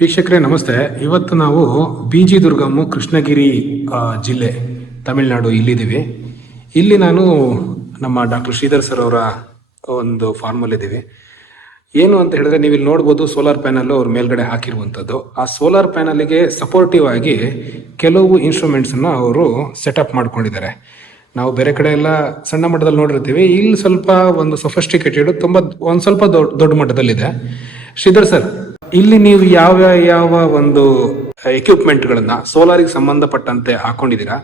ವೀಕ್ಷಕರೇ ನಮಸ್ತೆ. ಇವತ್ತು ನಾವು ಬಿಜಿ ದುರ್ಗಮ್ಮು ಕೃಷ್ಣಗಿರಿ ಜಿಲ್ಲೆ ತಮಿಳುನಾಡು ಇಲ್ಲಿದ್ದೀವಿ. ಇಲ್ಲಿ ನಾನು ನಮ್ಮ ಡಾಕ್ಟರ್ ಶ್ರೀಧರ್ ಸರ್ ಅವರ ಒಂದು ಫಾರ್ಮಲ್ಲಿದ್ದೀವಿ. ಏನು ಅಂತ ಹೇಳಿದ್ರೆ ನೀವು ಇಲ್ಲಿ ನೋಡ್ಬೋದು, ಸೋಲಾರ್ ಪ್ಯಾನಲ್ ಅವ್ರ ಮೇಲ್ಗಡೆ ಹಾಕಿರುವಂಥದ್ದು. ಆ ಸೋಲಾರ್ ಪ್ಯಾನಲ್ಗೆ ಸಪೋರ್ಟಿವ್ ಆಗಿ ಕೆಲವು ಇನ್ಸ್ಟ್ರೂಮೆಂಟ್ಸನ್ನು ಅವರು ಸೆಟಪ್ ಮಾಡ್ಕೊಂಡಿದ್ದಾರೆ. ನಾವು ಬೇರೆ ಕಡೆ ಎಲ್ಲ ಸಣ್ಣ ಮಟ್ಟದಲ್ಲಿ ನೋಡಿರ್ತೀವಿ, ಇಲ್ಲಿ ಸ್ವಲ್ಪ ಒಂದು ಸೊಫಿಸ್ಟಿಕೇಟೆಡ್, ತುಂಬ ಒಂದು ಸ್ವಲ್ಪ ದೊಡ್ಡ ಮಟ್ಟದಲ್ಲಿದೆ. ಶ್ರೀಧರ್ ಸರ್, ಇಲ್ಲಿ ನೀವು ಯಾವ ಯಾವ ಒಂದು ಎಕ್ವಿಪ್ಮೆಂಟ್ಗಳನ್ನ ಸೋಲಾರಿಗೆ ಸಂಬಂಧಪಟ್ಟಂತೆ ಹಾಕೊಂಡಿದ್ದೀರಾ,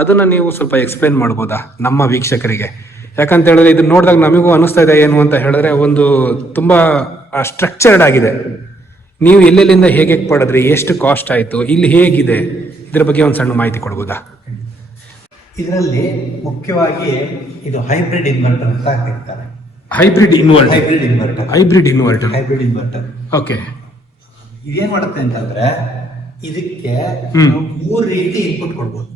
ಅದನ್ನ ನೀವು ಸ್ವಲ್ಪ ಎಕ್ಸ್ಪ್ಲೇನ್ ಮಾಡ್ಬೋದಾ ನಮ್ಮ ವೀಕ್ಷಕರಿಗೆ? ಯಾಕಂತ ಹೇಳಿದ್ರೆ ಇದನ್ನ ನೋಡಿದಾಗ ನಮಗೂ ಅನಿಸ್ತಾ ಇದೆ ಏನು ಅಂತ ಹೇಳಿದ್ರೆ ಒಂದು ತುಂಬಾ ಸ್ಟ್ರಕ್ಚರ್ಡ್ ಆಗಿದೆ. ನೀವು ಎಲ್ಲೆಲ್ಲಿಂದ ಹೇಗೆ ಪಡೆದ್ರಿ, ಎಷ್ಟು ಕಾಸ್ಟ್ ಆಯ್ತು, ಇಲ್ಲಿ ಹೇಗಿದೆ, ಇದ್ರ ಬಗ್ಗೆ ಒಂದು ಸಣ್ಣ ಮಾಹಿತಿ ಕೊಡ್ಬೋದಾ? ಇದರಲ್ಲಿ ಮುಖ್ಯವಾಗಿ ಇದು ಹೈಬ್ರಿಡ್ ಇನ್ವರ್ಟರ್ ಅಂತ ಹಾಕಿರ್ತಾರೆ. Hybrid inverter okay. ಇದೇನ್ ಮಾಡುತ್ತೆ ಅಂತಂದ್ರೆ ಇದಕ್ಕೆ ಮೂರು ರೀತಿ ಇನ್ಪುಟ್ ಕೊಡ್ಬೋದು.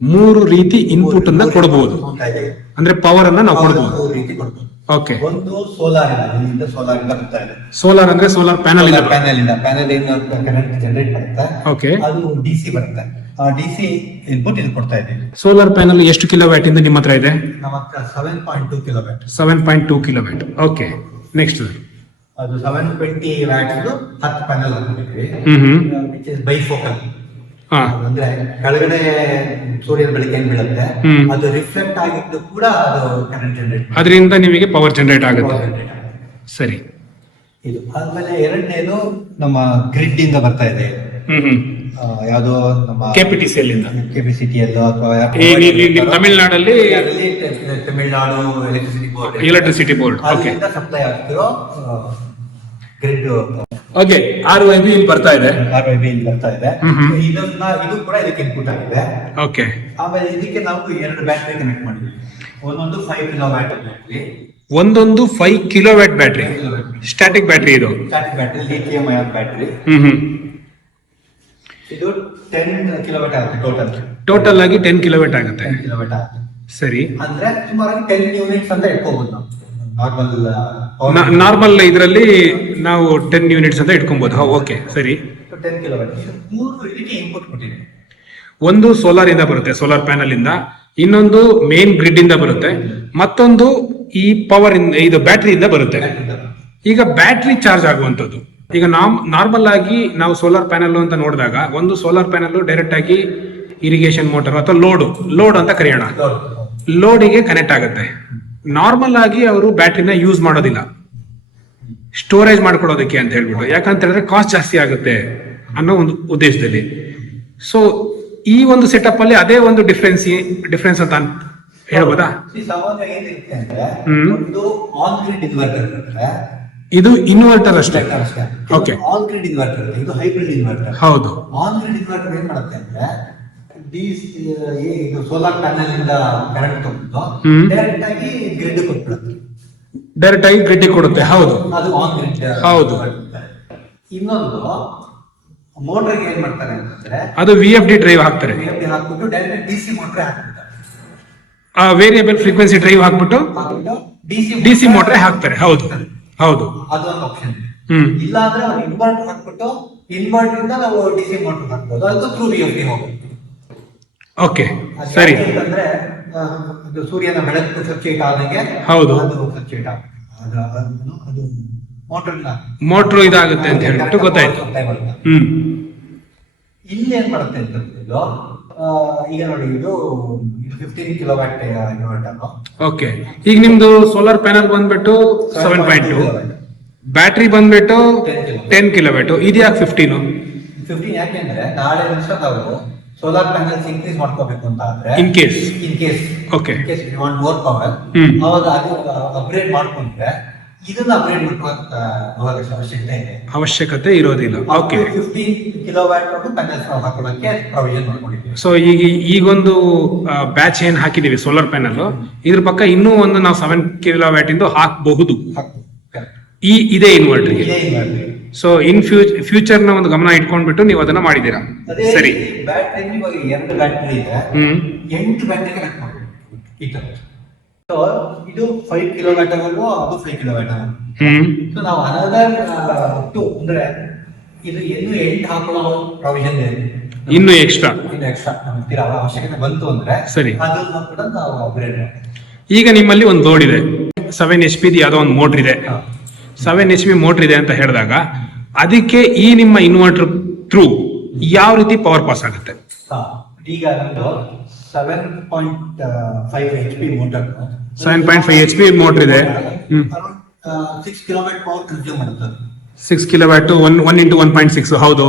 ಮೂರು ರೀತಿ ಇನ್ಪುಟ್ ಅನ್ನ ಕೊಡಬಹುದು, ಅಂದ್ರೆ ಪವರ್ ಅನ್ನ ನಾವು ಕೊಡಬಹುದು. ಮೂರು ರೀತಿ ಕೊಡಬಹುದು. ಓಕೆ. ಒಂದು ಸೋಲಾರ್ ಇಂದ ಬರ್ತಾ ಇದೆ. ಸೋಲಾರ್ ಅಂದ್ರೆ ಸೋಲಾರ್ ಪ್ಯಾನಲ್ ಇಂದ ಕರೆಂಟ್ ಜನರೇಟ್ ಮಾಡುತ್ತೆ. ಓಕೆ. ಅದು ಡಿಸಿ ಬರುತ್ತೆ. ಡಿಸಿ ಇನ್ಪುಟ್ ಇದು ಕೊಡ್ತಾ ಇದೆ. ಸೋಲಾರ್ ಪ್ಯಾನಲ್ ಎಷ್ಟು ಕಿಲೋವ್ಯಾಟ್ ಇಂದ ನಿಮ್ಮ ಹತ್ರ ಇದೆ? ನಮ್ಮ ಹತ್ರ 7.2 ಕಿಲೋವ್ಯಾಟ್. 7.2 ಕಿಲೋವ್ಯಾಟ್. ಓಕೆ. ನೆಕ್ಸ್ಟ್ ಅದು 720 ವ್ಯಾಟ್ಸ್ 10 ಪ್ಯಾನಲ್ ಹಾಕೊಂಡಿದ್ವಿ. Which is bifocal. ಅಂದ್ರೆ ಕೆಳಗಡೆ ಸೂರ್ಯನ ಬೆಳಕು ಏನ್ ಬೀಳುತ್ತೆ ಅದು ರಿಫ್ಲೆಕ್ಟ್ ಆಗಿದ್ದು ಕೂಡ ಅದು ಕರೆಂಟ್ ಜನರೇಟ್, ಅದರಿಂದ ನಿಮಗೆ ಪವರ್ ಜನರೇಟ್ ಆಗುತ್ತೆ. ಸರಿ. ಇದು ಆದ್ಮೇಲೆ ಎರಡನೇದು ನಮ್ಮ ಗ್ರಿಡ್ ಇಂದ ಬರ್ತಾ ಇದೆ. ಯಾವ್ದೋ ನಮ್ಮ ಕೆಪಿಸಿಟಿ ಅಥವಾ ತಮಿಳುನಾಡಲ್ಲಿ ತಮಿಳುನಾಡು ಎಲೆಕ್ಟ್ರಿಸಿಟಿ ಬೋರ್ಡ್ ಸಪ್ಲೈ ಆಗ್ತಿರೋ ಗ್ರಿಡ್. ಓಕೆ. RYB ಇಲ್ಲಿ ಬರ್ತಾ ಇದೆ. ಇದು ಕೂಡ ಇದಕ್ಕೆ ಇನ್ಪುಟ್ ಆಗಿದೆ. ಓಕೆ. ಆಮೇಲೆ ಇದಕ್ಕೆ ನಾವು ಎರಡು ಬ್ಯಾಟರಿ ಕನೆಕ್ಟ್ ಮಾಡಿದ್ವಿ. ಒಂದೊಂದು 5 ಕಿಲೋವ್ಯಾಟ್ ಬ್ಯಾಟರಿ, ಒಂದೊಂದು 5 ಕಿಲೋವ್ಯಾಟ್ ಬ್ಯಾಟರಿ, ಸ್ಟ್ಯಾಟಿಕ್ ಬ್ಯಾಟರಿ. ಇದು static battery, lithium ion battery. ಇದು 10 ಕಿಲೋವ್ಯಾಟ್ ಆಗುತ್ತೆ. ಟೋಟಲ್ ಆಗಿ 10 ಕಿಲೋವ್ಯಾಟ್ ಆಗುತ್ತೆ. ಸರಿ. ಅಂದ್ರೆ ಸುಮಾರು 10 ಯೂನಿಟ್ಸ್ ಅಂತ ಇಟ್ಕೋಬಹುದು ನಾವು. ನಾರ್ಮಲ್ ಇದರಲ್ಲಿ ನಾವು 10 ಯೂನಿಟ್ಸ್ ಅಂತ ಇಟ್ಕೊಬಹುದು. ಓಕೆ. ಸರಿ. 10 ಕಿಲೋವ್ಯಾಟ್. ಮೂರು ರೀತಿ ಇನ್ಪುಟ್ ಕೊಟ್ಟಿದೆ. ಒಂದು ಸೋಲಾರ್ ಇಂದ ಬರುತ್ತೆ, ಸೋಲಾರ್ ಪ್ಯಾನಲ್ ಇಂದ. ಇನ್ನೊಂದು ಮೇನ್ ಗ್ರಿಡ್ ಇಂದ ಬರುತ್ತೆ. ಮತ್ತೊಂದು ಈ ಪವರ್ ಇದು ಬ್ಯಾಟರಿ ಇಂದ ಬರುತ್ತೆ. ಈಗ ಬ್ಯಾಟರಿ ಚಾರ್ಜ್ ಆಗುವಂತದ್ದು, ಈಗ ನಾರ್ಮಲ್ ಆಗಿ ನಾವು ಸೋಲಾರ್ ಪ್ಯಾನಲ್ ಅಂತ ನೋಡಿದಾಗ ಒಂದು ಸೋಲಾರ್ ಪ್ಯಾನಲ್ ಡೈರೆಕ್ಟ್ ಆಗಿ ಇರಿಗೇಷನ್ ಮೋಟರ್ ಅಥವಾ ಲೋಡ್ ಅಂತ ಕರೆಯೋಣ, ಲೋಡಿಗೆ ಕನೆಕ್ಟ್ ಆಗುತ್ತೆ. ನಾರ್ಮಲ್ ಆಗಿ ಅವರು ಬ್ಯಾಟ್ರಿನ ಯೂಸ್ ಮಾಡೋದಿಲ್ಲ, ಸ್ಟೋರೇಜ್ ಮಾಡ್ಕೊಡೋದಕ್ಕೆ ಅಂತ ಹೇಳ್ಬಿಟ್ಟು. ಯಾಕಂತ ಹೇಳಿದ್ರೆ ಕಾಸ್ಟ್ ಜಾಸ್ತಿ ಆಗುತ್ತೆ ಅನ್ನೋ ಒಂದು ಉದ್ದೇಶದಲ್ಲಿ. ಸೊ ಈ ಒಂದು ಸೆಟಪ್ ಅಲ್ಲಿ ಅದೇ ಒಂದು ಡಿಫ್ರೆನ್ಸ್ ಅಂತ ಹೇಳ್ಬೋದಾ? ಇದು ಇನ್ವರ್ಟರ್ ಅಷ್ಟೇ. ಓಕೆ. ಆನ್ ಗ್ರಿಡ್ ಇನ್ವರ್ಟರ್, ಇದು ಹೈಬ್ರಿಡ್ ಇನ್ವರ್ಟರ್. ಹೌದು. ಆನ್ ಗ್ರಿಡ್ ಇನ್ವರ್ಟರ್ ಏನ್ ಮಾಡುತ್ತೆ ಅಂದ್ರೆ ಇದು ಸೋಲಾರ್ ಪ್ಯಾನಲ್ ಇಂದ ಕರೆಂಟ್ ತಗೊಂಡು ಡೈರೆಕ್ಟ್ ಆಗಿ ಗ್ರಿಡ್ ಕೊಟ್ಬಿಡುತ್ತೆ. ಡೈರೆಕ್ಟ್ ಆಗಿ ಗ್ರಿಡ್ ಕೊಡುತ್ತೆ. ಹೌದು, ಅದು ಆನ್ ಗ್ರಿಡ್. ಹೌದು. ಇನ್ನೊಂದು ಮೋಟರ್ಗೆ ಏನ್ ಮಾಡ್ತಾರೆ ಅಂತಂದ್ರೆ ಅದು VFD ಡ್ರೈವ್ ಹಾಕ್ತಾರೆ. VFD ಹಾಕ್ಬಿಟ್ಟು ಡೈರೆಕ್ಟ್ DC ಮೋಟರ್ ಹಾಕ್ಬಿಡ್ತಾರೆ. ವೇರಿಯಬಲ್ ಫ್ರೀಕ್ವೆನ್ಸಿ ಡ್ರೈವ್ ಹಾಕ್ಬಿಟ್ಟು DC ಮೋಟರ್ ಹಾಕ್ತಾರೆ. ಹೌದು, ಹೌದು. ಅದು ಒಂದು ಆಪ್ಷನ್ ಇದೆ. ಇಲ್ಲ ಅಂದ್ರೆ ಅವ್ರು ಇನ್ವರ್ಟರ್ ಹಾಕ್ಬಿಟ್ಟು ಇನ್ವರ್ಟರ್ ಇಂದ ನಾವು DC ಮೋಟರ್ ಹಾಕ್ಬೋದು. ಅದು ಥ್ರೂ VFD ಹೋಗುತ್ತೆ. ಓಕೆ. ಸರಿ. ಅಂದ್ರೆ ಸೂರ್ಯನ ಬೆಳಕು ಫ್ಲಕ್ಚುಯೇಟ್ ಆದಂಗೆ ಹೌದು, ಅದು ಫ್ಲಕ್ಚುಯೇಟ್ ಆಗುತ್ತೆ. ಅದು ಮೋಟ್ರು ಇದಾಗುತ್ತೆ ಅಂತ ಹೇಳ್ಬಿಟ್ಟು ಗೊತ್ತಾಯ್ತು. ಇಲ್ಲಿ ಏನ್ ಮಾಡುತ್ತೆ ಅಂತಂದ್ರೆ ಈಗ ನೋಡಿ, ಇದು 15 ಕಿಲೋವ್ಯಾಟ್ ಇನ್ವರ್ಟರ್. ಓಕೆ. ಈಗ ನಿಮ್ದು ಸೋಲಾರ್ ಪ್ಯಾನಲ್ ಬಂದ್ಬಿಟ್ಟು 7.2, ಬ್ಯಾಟ್ರಿ ಬಂದ್ಬಿಟ್ಟು 10 ಕಿಲೋವ್ಯಾಟ್. ಇದ್ಯಾಕೆ 15? ಯಾಕೆಂದ್ರೆ ನಾಳೆ ದಿವಸ ನಾವು ಸೋಲಾರ್ ಪ್ಯಾನಲ್ಸ್ ಇನ್ಕ್ರೀಸ್ ಮಾಡ್ಕೋಬೇಕು ಅಂತ ಆದ್ರೆ, in case okay, you want more power, ಅವಾಗ ಅದು ಅಪ್ಗ್ರೇಡ್ ಮಾಡ್ಕೊಂಡ್ರೆ ಇದನ್ನ ಅಪ್ಗ್ರೇಡ್ ಅವಶ್ಯಕತೆ ಇರೋದಿಲ್ಲ. ಓಕೆ. 15 ಕಿಲೋವ್ಯಾಟ್ ಪ್ಯಾನಲ್ಸ್ ಹಾಕೊಳ್ಳೋಕೆ ಪ್ರೊವಿಷನ್ ಮಾಡ್ಕೊಂಡಿದ್ದೀವಿ. ಸೊ ಈಗೊಂದು ಬ್ಯಾಚ್ ಏನ್ ಹಾಕಿದೀವಿ ಸೋಲಾರ್ ಪ್ಯಾನಲ್, ಇದ್ರ ಪಕ್ಕ ಇನ್ನೂ ಒಂದು ನಾವು 7 ಕಿಲೋವ್ಯಾಟ್ ಇಂದ ಹಾಕಬಹುದು ಇದೇ ಇನ್ವರ್ಟರ್ಗೆ. ಸೊ ಇನ್ ಫ್ಯೂಚರ್ ನ ಒಂದು ಗಮನ ಇಟ್ಕೊಂಡ್ಬಿಟ್ಟು ನೀವು ಅದನ್ನ ಮಾಡಿದೀರಾ. ಸರಿ. ಬ್ಯಾಟ್ರಿ ಎರಡು ಬ್ಯಾಟ್ರಿ ಇದೆ, 8 ಬ್ಯಾಟ್ರಿ ಕನೆಕ್ಟ್ ಮಾಡಬೇಕು. ಸೊ ಇದು 5 ಕಿಲೋವ್ಯಾಟ್ ಅದು 5 ಕಿಲೋವ್ಯಾಟ್. ಸೊ ನಾವು ಅನದರ್ 2 ಅಂದ್ರೆ ಇದು ಇನ್ನು ಎಂಟು ಹಾಕೊಳ್ಳೋ ಪ್ರಾವಿಷನ್ ಇದೆ. ಇನ್ನು ಎಕ್ಸ್ಟ್ರಾ ಇನ್ನು ಎಕ್ಸ್ಟ್ರಾ ನಮ್ಗೆ ಅವಶ್ಯಕತೆ ಬಂತು ಅಂದ್ರೆ ಸರಿ. ಅದನ್ನ ಕೂಡ ನಾವು ಅಪ್ಗ್ರೇಡ್ ಮಾಡ್ತೀವಿ. ಈಗ ನಿಮ್ಮಲ್ಲಿ ಒಂದು ಲೋಡ್ ಇದೆ, 7 HP ಯಾವುದೋ ಒಂದು ಮೋಟರ್ ಇದೆ, 7 HP ಮೋಟರ್ ಇದೆ ಅಂತ ಹೇಳಿದಾಗ ಅದಕ್ಕೆ ಈ ನಿಮ್ಮ ಇನ್ವರ್ಟರ್ ಥ್ರೂ ಯಾವ ರೀತಿ ಪವರ್ ಪಾಸ್ ಆಗುತ್ತೆ? ಈಗ ನಮ್ದು 7.5 HP ಮೋಟರ್ 7.5 HP ಮೋಟರ್ ಇದೆ. 6 ಕಿಲೋವ್ಯಾಟ್ ಪವರ್ ಕನ್ಸ್ಯೂಮ್ ಮಾಡುತ್ತೆ. 6 ಕಿಲೋವ್ಯಾಟ್ 1 into 1.6 ಹೌದು.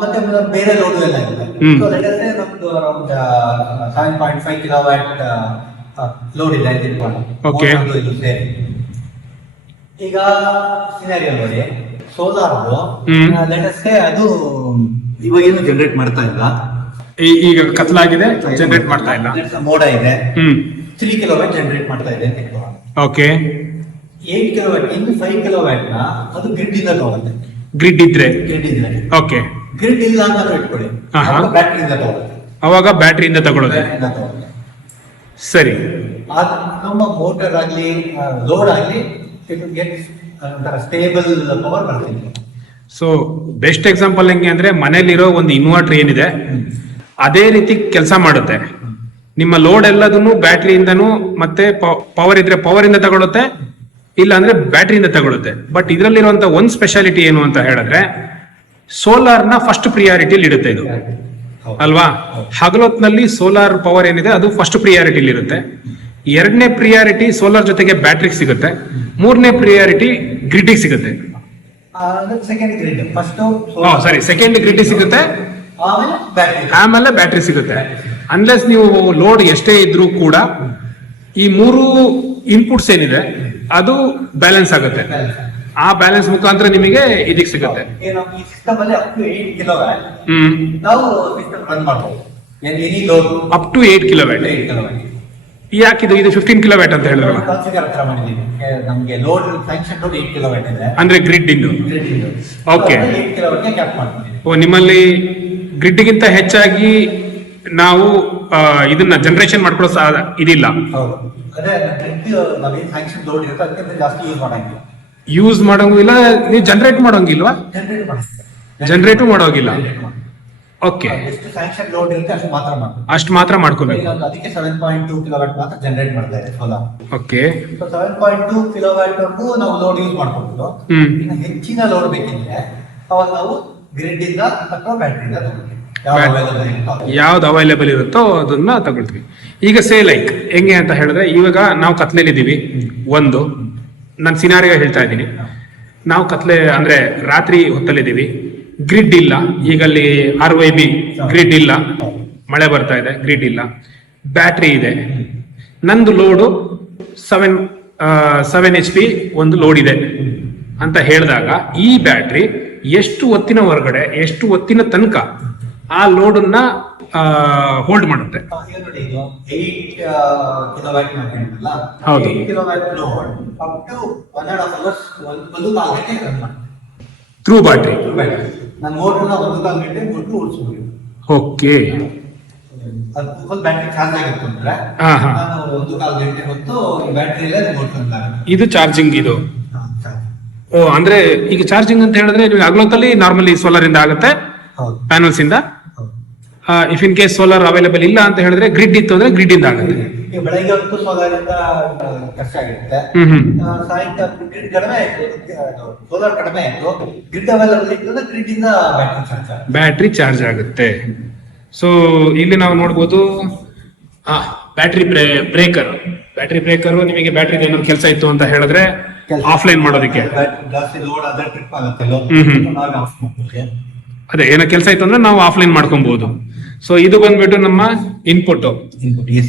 ಮತ್ತೆ ಬೇರೆ ಲೋಡ್ ಎಲ್ಲ ಇದೆ. ಸೊ ನಮ್ದು ಅರೌಂಡ್ 7.5 ಕಿಲೋವ್ಯಾಟ್ ಲೋಡ್ ಇದೆ ಅಂತ ಇಟ್ಕೊಳ್ಳಿ. Okay. ಇದು ಸೇರಿ ಈಗ ಸಿನಾರಿಯೋ ನೋಡಿ, ಸೋಲಾರ್ ಲೆಟಸ್ಗೆ ಅದು ಇವಾಗ ಏನು ಜನರೇಟ್ ಮಾಡ್ತಾ ಇಲ್ಲ, ಈಗ ಕತ್ಲಾಗಿದೆ, ಜನರೇಟ್ ಮಾಡ್ತಾ ಇಲ್ಲ. ಮೋಡ ಇದೆ, 3 ಕಿಲೋವ್ಯಾಟ್ ಜನರೇಟ್ ಮಾಡ್ತಾ ಇದೆ ಅಂತ ಇಟ್ಕೊಳ್ಳೋಣ. ಓಕೆ. 8 ಕಿಲೋವ್ಯಾಟ್ ಇನ್ನು 5 ಕಿಲೋವ್ಯಾಟ್ ನ ಅದು ಗ್ರಿಡ್ ಇಂದ ತಗೊಳುತ್ತೆ. ಗ್ರಿಡ್ ಇದ್ರೆ ಓಕೆ. ಗ್ರಿಡ್ ಇಲ್ಲ ಅಂತ ಇಟ್ಕೊಳ್ಳಿ, ಬ್ಯಾಟ್ರಿಯಿಂದ ತಗೊಳುತ್ತೆ. ಅವಾಗ ಬ್ಯಾಟ್ರಿಯಿಂದ ತಗೊಳ್ಳೋದು. ಸರಿ. ನಮ್ಮ ಮೋಟರ್ ಆಗಲಿ ಲೋಡ್ ಆಗಲಿ ಇಟ್ ಗೆಟ್ ಸ್ಟೇಬಲ್ ಪವರ್ ಬರ್ತಿದೆ. ಸೊ ಬೆಸ್ಟ್ ಎಕ್ಸಾಂಪಲ್ ಹೆಂಗೆ ಅಂದ್ರೆ ಮನೇಲಿರೋ ಒಂದು ಇನ್ವರ್ಟರ್ ಏನಿದೆ ಅದೇ ರೀತಿ ಕೆಲಸ ಮಾಡುತ್ತೆ. ನಿಮ್ಮ ಲೋಡ್ ಎಲ್ಲದನ್ನು ಬ್ಯಾಟ್ರಿಯಿಂದನೂ ಮತ್ತೆ ಪವರ್ ಇದ್ರೆ ಪವರ್ ಇಂದ ತಗೊಳುತ್ತೆ, ಇಲ್ಲ ಅಂದ್ರೆ ಬ್ಯಾಟ್ರಿಯಿಂದ ತಗೊಳುತ್ತೆ. ಬಟ್ ಇದರಲ್ಲಿರುವಂತ ಒಂದು ಸ್ಪೆಷಾಲಿಟಿ ಏನು ಅಂತ ಹೇಳಿದ್ರೆ ಸೋಲಾರ್ ನ ಫಸ್ಟ್ ಪ್ರಿಯಾರಿಟಿಲಿ ಇಡುತ್ತೆ ಇದು ಅಲ್ವಾ? ಹಗಲೊತ್ನಲ್ಲಿ ಸೋಲಾರ್ ಪವರ್ ಏನಿದೆ ಅದು ಫಸ್ಟ್ ಪ್ರಿಯಾರಿಟಿಲಿ ಇರುತ್ತೆ. 2ನೇ ಪ್ರಿಯಾರಿಟಿ ಸೋಲಾರ್ ಜೊತೆಗೆ ಬ್ಯಾಟ್ರಿಗೆ ಸಿಗುತ್ತೆ. 3ನೇ ಪ್ರಿಯಾರಿಟಿ ಗ್ರಿಡ್ಗೆ ಸಿಗುತ್ತೆ. ಸರಿ, ಸೆಕೆಂಡ್ ಗ್ರಿಡ್ ಸಿಗುತ್ತೆ, ಆಮೇಲೆ ಬ್ಯಾಟ್ರಿ ಸಿಗುತ್ತೆ. ಅನ್ಲೆಸ್ ನೀವು ಲೋಡ್ ಎಷ್ಟೇ ಇದ್ರೂ ಕೂಡ ಈ 3 ಇನ್ಪುಟ್ಸ್ ಏನಿದೆ ಅದು ಬ್ಯಾಲೆನ್ಸ್ ಆಗುತ್ತೆ. ಆ ಬ್ಯಾಲೆನ್ಸ್ ಮುಖಾಂತರ ನಿಮಗೆ ಇದಕ್ಕೆ ಸಿಗುತ್ತೆ. Up to 8 kilowatt. ಯಾಕಿದು ಇದು 15 ಕಿಲೋವ್ಯಾಟ್ ಅಂತ ಹೇಳಿದ್ರಲ್ಲ? ನಮಗೆ ಲೋಡ್ ಸ್ಯಾಂಕ್ಷನ್ ಲೋಡ್ 8 ಕಿಲೋವ್ಯಾಟ್ ಇದೆ ಅಂದ್ರೆ ಗ್ರಿಡ್ ಇಂದು. ಓಕೆ. 8 ಕಿಲೋವ್ಯಾಟ್ಗೆ ಕ್ಯಾಪ್ ಮಾಡ್ತೀವಿ. ಓ, ನಿಮ್ಮಲ್ಲಿ ಗ್ರಿಡ್ಗಿಂತ ಹೆಚ್ಚಾಗಿ ನಾವು ಇದನ್ನ ಜನರೇಷನ್ ಮಾಡ್ಕೊಳ್ಳೋ ಇದಿಲ್ಲ. ಹೌದು, ಅದೇ ಗ್ರಿಡ್ ನಾವೇನು ಸ್ಯಾಂಕ್ಷನ್ ಲೋಡ್ ಇರುತ್ತೆ ಅದಕ್ಕಿಂತ ಜಾಸ್ತಿ ಯೂಸ್ ಮಾಡಂಗಿಲ್ಲ. ಯೂಸ್ ಮಾಡೋಂಗಿಲ್ಲ, ನೀವು ಜನರೇಟ್ ಮಾಡೋಂಗಿಲ್ವಾ? ಜನರೇಟು ಮಾಡೋಗಿಲ್ಲ. ಓಕೆ. ಎಷ್ಟು ಸ್ಯಾಂಕ್ಷನ್ ಲೋಡ್ ಇರುತ್ತೆ ಅಷ್ಟು ಮಾತ್ರ ಮಾಡ್ಕೋಬೇಕು. ಅದಕ್ಕೆ 7.2 ಕಿಲೋವ್ಯಾಟ್ ಮಾತ್ರ ಜನರೇಟ್ ಮಾಡ್ತಾ ಇದೆ ಸೋಲಾರ್. ಓಕೆ. 7.2 ಕಿಲೋವ್ಯಾಟ್ ವರೆಗೂ ನಾವು ಲೋಡ್ ಯೂಸ್ ಮಾಡ್ಕೊಂಡು ಇನ್ನು ಹೆಚ್ಚಿನ ಲೋಡ್ ಬೇಕಿದ್ರೆ ಅವಾಗ ನಾವು ಗ್ರಿಡ್ ಇಂದ ಅಥವಾ ಬ್ಯಾಟ್ರಿಯಿಂದ ಯಾವ್ದು ಅವೈಲೇಬಲ್ ಇರುತ್ತೋ ಅದನ್ನ ತಗೊಳ್ತೀವಿ. ಈಗ ಲೈಕ್ ಹೆಂಗೆ ಅಂತ ಹೇಳಿದ್ರೆ ಇವಾಗ ನಾವು ಕತ್ಲೆಲಿದ್ದೀವಿ. ಒಂದು ನಾನು ಸಿನಾರಿಯೋ ಹೇಳ್ತಾ ಇದ್ದೀನಿ. ನಾವು ಕತ್ಲೆ ಅಂದ್ರೆ ರಾತ್ರಿ ಹೊತ್ತಲ್ಲಿದ್ದೀವಿ, ಗ್ರಿಡ್ ಇಲ್ಲ. ಈಗ ಅಲ್ಲಿ RYB ಗ್ರಿಡ್ ಇಲ್ಲ, ಮಳೆ ಬರ್ತಾ ಇದೆ, ಗ್ರಿಡ್ ಇಲ್ಲ, ಬ್ಯಾಟ್ರಿ ಇದೆ. ನಂದು ಲೋಡು 7 HP ಒಂದು ಲೋಡ್ ಇದೆ ಅಂತ ಹೇಳಿದಾಗ ಈ ಬ್ಯಾಟ್ರಿ ಎಷ್ಟು ಹೊತ್ತಿನ ಹೊರಗಡೆ ಎಷ್ಟು ಹೊತ್ತಿನ ತನಕ ಆ ಲೋಡನ್ನ ಹೋಲ್ಡ್ ಮಾಡುತ್ತೆ. ಹೌದು. Through battery. ಓಕೆ. ಇದು ಚಾರ್ಜಿಂಗ್ ಇದು. ಓ, ಅಂದ್ರೆ ಈಗ ಚಾರ್ಜಿಂಗ್ ಅಂತ ಹೇಳಿದ್ರೆ ನೀವು ಹಗಲೊತ್ತಲ್ಲಿ ನಾರ್ಮಲಿ ಸೋಲಾರ್ ಇಂದ ಆಗುತ್ತೆ, ಪ್ಯಾನಲ್ಸ್ ಇಂದ. If in case solar available ಇಲ್ಲ ಅಂತ ಹೇಳಿದ್ರೆ ಗ್ರಿಡ್ ಇತ್ತು ಅಂದ್ರೆ ಗ್ರಿಡ್ ಇಂದ ಆಗುತ್ತೆ. ಬೆಳಗ್ಗೆ ಹೊತ್ತು ಸೋಲಾರ್ ಇಂದ ಕಷ್ಟ ಆಗುತ್ತೆ, ಸಾಯಂಕಾಲ ಗ್ರಿಡ್ ಕಡಿಮೆ ಆಯ್ತು, ಸೋಲಾರ್ ಕಡಿಮೆ ಆಯ್ತು, ಗ್ರಿಡ್ ಅವೈಲೇಬಲ್ ಇತ್ತು ಅಂದ್ರೆ ಗ್ರಿಡ್ ಇಂದ ಬ್ಯಾಟ್ರಿ ಚಾರ್ಜ್ ಆಗುತ್ತೆ. ಸೊ ಇಲ್ಲಿ ನಾವು ನೋಡ್ಬೋದು ಬ್ಯಾಟ್ರಿ ಬ್ರೇಕರ್. ಬ್ಯಾಟ್ರಿ ಬ್ರೇಕರ್ ನಿಮಗೆ ಬ್ಯಾಟ್ರಿ ಏನಾದ್ರು ಕೆಲಸ ಇತ್ತು ಅಂತ ಹೇಳಿದ್ರೆ ಆಫ್ಲೈನ್ ಮಾಡೋದಕ್ಕೆ, ಅದೇ ಏನೋ ಕೆಲಸ ಇತ್ತು ಅಂದ್ರೆ ನಾವು ಆಫ್ಲೈನ್ ಮಾಡ್ಕೊಬಹುದು. ಸೊ ಇದು ಬಂದ್ಬಿಟ್ಟು ನಮ್ಮ input, AC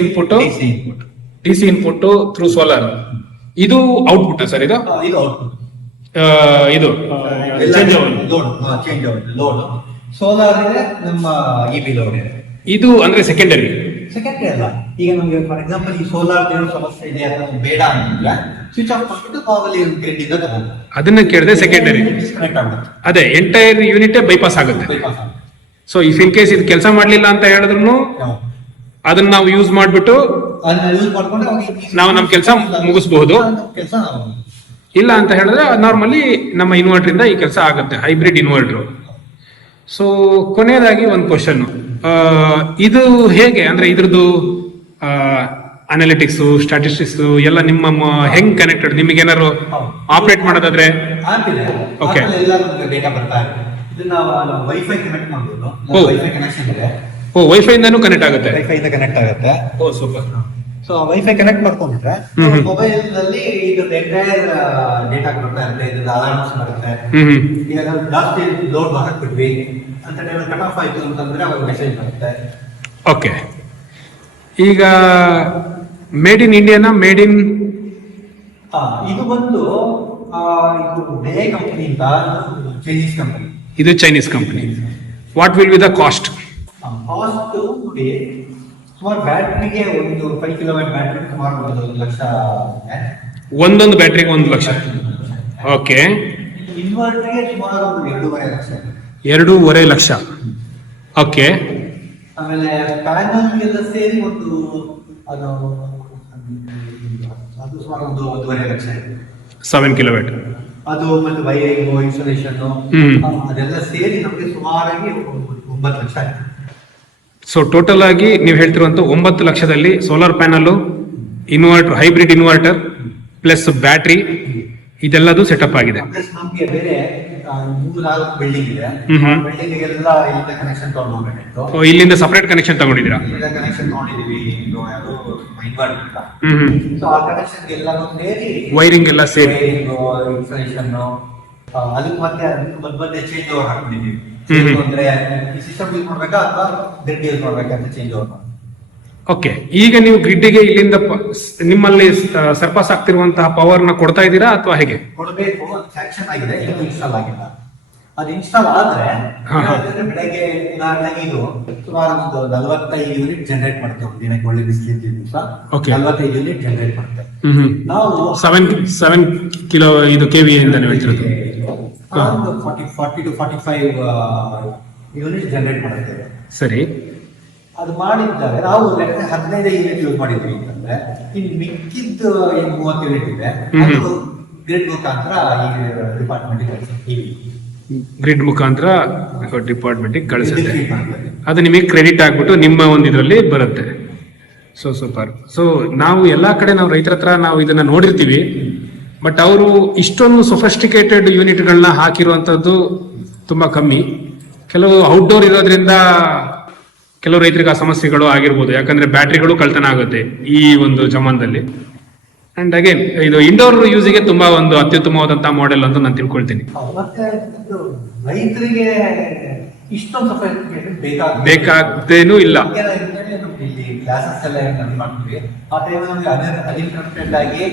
input, DC input through solar. ಇದು ಔಟ್ಪುಟ್ ಸರ್. ಇದು ಇದು ಲೋಡ್ ಸೋಲಾರ್ ಇದೆ, ನಮ್ಮ EB ಲೋಡ್ ಇದೆ. ಇದು ಅಂದ್ರೆ ಸೆಕೆಂಡರಿ ಅಲ್ಲ. ಈಗ ನಮಗೆ ಫಾರ್ ಎಕ್ಸಾಂಪಲ್ ಈ ಸೋಲಾರ್ ಏನೋ ಸಮಸ್ಯೆ ಇದೆ ಅಥವಾ ಬೇಡ ಅಂದ್ರೆ ಸ್ವಿಚ್ ಆಫ್ ಮಾಡ್ಬಿಟ್ಟು ಮಾಮೂಲಿ ಗ್ರಿಡ್ ಇಂದ ತಗೊಂಡು ಅದನ್ನ ಕೇಳಿದ್ರೆ ಸೆಕೆಂಡರಿ ಡಿಸ್ಕನೆಕ್ಟ್ ಆಗುತ್ತೆ. ಅದೇ ಎಂಟೈರ್ ಯೂನಿಟ್ ಬೈಪಾಸ್ ಆಗುತ್ತೆ. ಸೊ ಇಫ್ ಇನ್ ಕೇಸ್ ಇದು ಕೆಲಸ ಮಾಡ್ಲಿಲ್ಲ ಅಂತ ಹೇಳಿದ್ರು ಅದನ್ನ ನಾವು ಯೂಸ್ ಮಾಡ್ಬಿಟ್ಟು ನಾವು ನಮ್ ಕೆಲಸ ಮುಗಿಸಬಹುದು. ಇಲ್ಲ ಅಂತ ಹೇಳಿದ್ರೆ ನಾರ್ಮಲಿ ನಮ್ಮ ಇನ್ವರ್ಟರ್ ಇಂದ ಈ ಕೆಲಸ ಆಗುತ್ತೆ, ಹೈಬ್ರಿಡ್ ಇನ್ವರ್ಟರ್. ಸೊ ಕೊನೆಯದಾಗಿ ಒಂದು ಕ್ವಶನ್, ಇದು ಹೇಗೆ ಅಂದ್ರೆ ಇದ್ರದ್ದು ಅನಾಲಿಟಿಕ್ಸ್ ಸ್ಟಾಟಿಸ್ಟಿಕ್ಸ್ ಎಲ್ಲ ನಿಮ್ಮ ಹೆಂಗ್ ಕನೆಕ್ಟೆಡ್? ನಿಮಗೆ ಏನಾದ್ರು ಆಪರೇಟ್ ಮಾಡೋದಾದ್ರೆ ಆಗ್ತಿದೆ. Okay. ಎಲ್ಲ ನಮ್ಗೆ ಡೇಟಾ ಬರ್ತಾ ಇದೆ. ಇದನ್ನ ನಾವು ವೈಫೈ ಕನೆಕ್ಟ್ ಮಾಡ್ಬೋದು. ಓ. ವೈಫೈ ಕನೆಕ್ಷನ್ ಇದೆ. ವೈಫೈ ಇಂದಾನು ಕನೆಕ್ಟ್ ಆಗುತ್ತೆ. ವೈಫೈ ಇಂದ ಕನೆಕ್ಟ್ ಆಗುತ್ತೆ. ಓ ಸೂಪರ್. ಸೊ ವೈಫೈ ಕನೆಕ್ಟ್ ಮಾಡ್ಕೊಂಡ್ಬಿಟ್ರೆ ಹ್ಮ್. ಮೊಬೈಲ್ ನಲ್ಲಿ ಇದ್ರ ಎಂಟೈರ್ ಡೇಟಾ ಬರ್ತಾ ಇರುತ್ತೆ. ಇದ್ರ ಅಲಾರ್ಮ್ಸ್ ಬರುತ್ತೆ. ಈಗ ನಾವು ಜಾಸ್ತಿ ಲೋಡ್ ಹಾಕ್ಬಿಟ್ವಿ ಅಂತ ಕಟ್ ಆಫ್ ಆಯ್ತು ಅಂತಂದ್ರೆ ಅವಾಗ ಮೆಸೇಜ್ ಬರುತ್ತೆ. ಓಕೆ, ಈಗ ಮೇಡ್ ಇನ್ ಇಂಡಿಯಾನ ಮೇಡ್ ಇನ್ ಇದು ಬಂದು ಇದು ಡೇ ಕಂಪನಿಯಿಂದ ಚೈನೀಸ್ ಕಂಪನಿ. ಇದು Chinese company. What will be the cost? Cost ನೋಡಿ ಸುಮಾರು ಬ್ಯಾಟ್ರಿಗೆ ಒಂದು 5 ಕಿಲೋಮೀಟರ್ ಬ್ಯಾಟ್ರಿ ಸುಮಾರು 1 ಲಕ್ಷ ಇದೆ. ಒಂದೊಂದು ಬ್ಯಾಟ್ರಿಗೆ 1 ಲಕ್ಷ. ಓಕೆ, ಇನ್ವರ್ಟರ್ಗೆ ಸುಮಾರು ಒಂದು 2.5 ಲಕ್ಷ ಇದೆ. 2.5 ಲಕ್ಷ. ಓಕೆ, ಆಮೇಲೆ ಪ್ಯಾನಲ್ಗೆಲ್ಲ ಸೇರಿ ಒಂದು ಅದು ಅದು ಸುಮಾರು ಒಂದು 1.5 ಲಕ್ಷ ಇದೆ. 7 ಕಿಲೋಮೀಟರ್. ಅದು ಮತ್ತೆ ವೈರಿಂಗ್ ಇನ್ಸ್ಟಾಲೇಷನ್ ಹ್ಮ್. ಅದೆಲ್ಲ ಸೇರಿ ನಮಗೆ ಸುಮಾರಾಗಿ 9 ಲಕ್ಷ ಆಯ್ತು. ಸೊ ಟೋಟಲ್ ಆಗಿ ನೀವು ಹೇಳ್ತಿರುವಂತ 9 ಲಕ್ಷದಲ್ಲಿ solar panel, inverter, hybrid inverter plus battery ಇದೆಲ್ಲದು ಸೆಟಪ್ ಆಗಿದೆ. ಪ್ಲಸ್ ನಮ್ಗೆ ಬೇರೆ 3-4 ಬಿಲ್ಡಿಂಗ್ ಇದೆ. ಹ್ಮ್. ಬಿಲ್ಡಿಂಗ್ ಗೆಲ್ಲ ಇಲ್ಲಿಂದ ಕನೆಕ್ಷನ್ ತಗೊಂಡು ಹೋಗ್ಬೇಕಿತ್ತು. So, ಇಲ್ಲಿಂದ ಸಪರೇಟ್ ಕನೆಕ್ಷನ್ ತಗೊಂಡಿದ್ದೀರಾ? ಇಲ್ಲಿಂದ ಕನೆಕ್ಷನ್ ತಗೊಂಡಿದೀವಿ. ಇದು ಯಾವುದು ಇನ್ವರ್ಟರ್. ಹ್ಮ್. ಸೊ ಆ ಕನೆಕ್ಷನ್ ಎಲ್ಲಾನು ಸೇರಿ ವೈರಿಂಗ್ ಎಲ್ಲ ಸೇರಿ ಇನ್ಸ್ಟಾಲೇಷನ್ ಅದಕ್ಕೆ ಮತ್ತೆ ಮಧ್ಯೆ ಚೇಂಜ್ ಓವರ್ ಹಾಕೊಂಡಿದೀವಿ. ಹ್ಮ್. ಅಂದ್ರೆ ಈ ಸಿಸ್ಟಮ್ ಯೂಸ್ ಮಾಡ್ಬೇಕಾ ಅಥವಾ ಗ್ರಿಡ್ ಯೂಸ್ ಮಾಡ್ಬೇಕಾ ಅಂತ ಚೇಂಜ್ ಓವರ್ ಮಾಡಿ. ಓಕೆ, ಈಗ ನೀವು ಗ್ರಿಡ್ಗೆ ಇಲ್ಲಿಂದ ನಿಮ್ಮಲ್ಲಿ ಸರ್ಪಾಸ್ ಆಗ್ತಿರುವಂತಹ ಪವರ್ ನ ಕೊಡ್ತಾ ಇದ್ದೀರಾ ಅಥವಾ ಹೇಗೆ? ಕೊಡಬೇಕು, ಸ್ಯಾಂಕ್ಷನ್ ಆಗಿದೆ, ಇನ್ನೂ ಇನ್ಸ್ಟಾಲ್ ಆಗಿಲ್ಲ. ಅದು ಇನ್ಸ್ಟಾಲ್ ಆದ್ರೆ ಹಾ, ಹಾ. ಬೆಳಗ್ಗೆ ಉದಾಹರಣೆಗೆ ಇದು ಸುಮಾರು ಒಂದು 45 ಯೂನಿಟ್ ಜನರೇಟ್ ಮಾಡುತ್ತೆ. ಒಂದು ದಿನಕ್ಕೆ ಒಳ್ಳೆ ಬಿಸಿಲಿದ್ದ ದಿವಸ Okay. 45 ಯೂನಿಟ್ ಜನರೇಟ್ ಮಾಡುತ್ತೆ. ಹ್ಮ್. ನಾವು 7 ಕಿಲೋ ಇದು ಕೆವಿ ಅಂತ ನೀವು ಹೇಳ್ತಿರೋದು. ಒಂದು 40 to 45 ಯೂನಿಟ್ ಜನರೇಟ್ ಮಾಡುತ್ತೆ. ಸರಿ. ಅದು ಮಾಡಿದ್ದಾರೆ. ನಾವು 15 ಯೂನಿಟ್ ಯೂಸ್ ಮಾಡಿದ್ವಿ ಅಂತಂದ್ರೆ ಇನ್ನು ಮಿಕ್ಕಿದ್ದು ಏನು 30 ಯೂನಿಟ್ ಇದೆ ಅದು ಗ್ರಿಡ್ ಮುಖಾಂತರ ಈ ಡಿಪಾರ್ಟ್ಮೆಂಟ್ ಕಳಿಸ್ತೀವಿ. ಗ್ರಿಡ್ ಮುಖಾಂತರ ಡಿಪಾರ್ಟ್ಮೆಂಟ್ ಕಳಿಸುತ್ತೆ. ಅದು ನಿಮಗೆ ಕ್ರೆಡಿಟ್ ಆಗ್ಬಿಟ್ಟು ನಿಮ್ಮ ಒಂದು ಇದರಲ್ಲಿ ಬರುತ್ತೆ. So super. ಸೊ ನಾವು ಎಲ್ಲಾ ಕಡೆ ನಾವು ರೈತರ ಹತ್ರ ನಾವು ಇದನ್ನ ನೋಡಿರ್ತೀವಿ, ಬಟ್ ಅವರು ಇಷ್ಟೊಂದು ಸೊಫಿಸ್ಟಿಕೇಟೆಡ್ ಯೂನಿಟ್ಗಳನ್ನ ಹಾಕಿರುವಂತದ್ದು ತುಂಬಾ ಕಮ್ಮಿ. ಕೆಲವು ಔಟ್ಡೋರ್ ಇರೋದ್ರಿಂದ ಕೆಲವು ರೈತರಿಗೆ ಆ ಸಮಸ್ಯೆಗಳು ಆಗಿರ್ಬೋದು, ಯಾಕಂದ್ರೆ ಬ್ಯಾಟ್ರಿಗಳು ಕಳ್ತನ ಆಗುತ್ತೆ ಈ ಒಂದು ಜಮಾನದಲ್ಲಿ. ಅಂಡ್ ಅಗೇನ್ ಇದು ಇಂಡೋರ್ ಯೂಸಿಗೆ ತುಂಬಾ ಒಂದು ಅತ್ಯುತ್ತಮವಾದಂತಹ ಮಾಡೆಲ್ ಅಂತ ನಾನು ತಿಳ್ಕೊಳ್ತೀನಿ. ಮತ್ತೆ ಇದು ರೈತರಿಗೆ ಇಷ್ಟೊಂದು ಬೇಕಾಗ್ದೇನೂ ಇಲ್ಲ. ಇಲ್ಲಿ ಕ್ಲಾಸಸ್ ಎಲ್ಲ ರನ್ ಮಾಡ್ತೀವಿ. ಆ ಟೈಮ್ ನಮಗೆ ಅನ್ಇಂಟರಪ್ಟೆಡ್ ಆಗಿ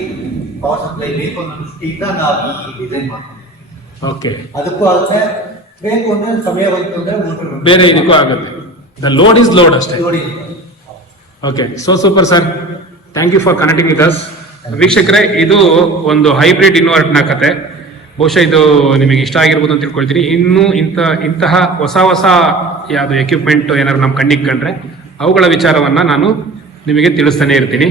ಪವರ್ ಸಪ್ಲೈ ಬೇಕು ಅನ್ನೋ ದೃಷ್ಟಿಯಿಂದ ನಾವು ಈ ಡಿಸೈನ್ ಮಾಡ್ತೀವಿ. ಓಕೆ, ಅದಕ್ಕೂ ಆಗುತ್ತೆ, ಬೇಕು ಅಂದ್ರೆ ಸಮಯ ಬಂತು ಅಂದ್ರೆ ಮೋಟರ್ ಬೇರೆ ಇದಕ್ಕೂ ಆಗುತ್ತೆ. ದ ಲೋಡ್ ಇಸ್ ಲೋಡ್ ಅಷ್ಟೇ. ನೋಡಿ. Okay, so super sir, thank you for connecting with us. ವೀಕ್ಷಕರೇ, ಇದು ಒಂದು ಹೈಬ್ರಿಡ್ ಇನ್ವರ್ಟರ್ನ ಕತೆ. ಬಹುಶಃ ಇದು ನಿಮಗೆ ಇಷ್ಟ ಆಗಿರ್ಬೋದು ಅಂತ ತಿಳ್ಕೊಳ್ತೀನಿ. ಇನ್ನು ಇಂತಹ ಹೊಸ ಯಾವುದು ಎಕ್ವಿಪ್ಮೆಂಟ್ ಏನಾದ್ರು ನಮ್ಮ ಕಣ್ಣಿಗೆ ಕಂಡ್ರೆ ಅವುಗಳ ವಿಚಾರವನ್ನ ನಾನು ನಿಮಗೆ ತಿಳಿಸ್ತಾನೆ ಇರ್ತೀನಿ.